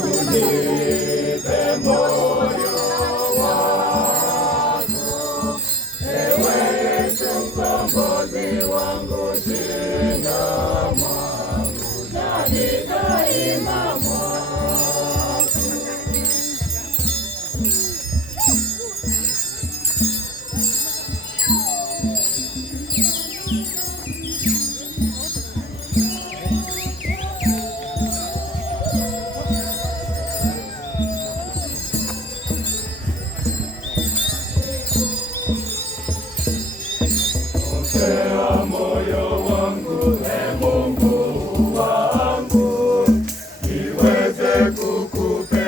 Unipe moyo wako, ewe Yesu mkombozi wangu, shina mwangu nami daima mwako. Pokea moyo wangu, e Mungu wangu, niweze kukupenda.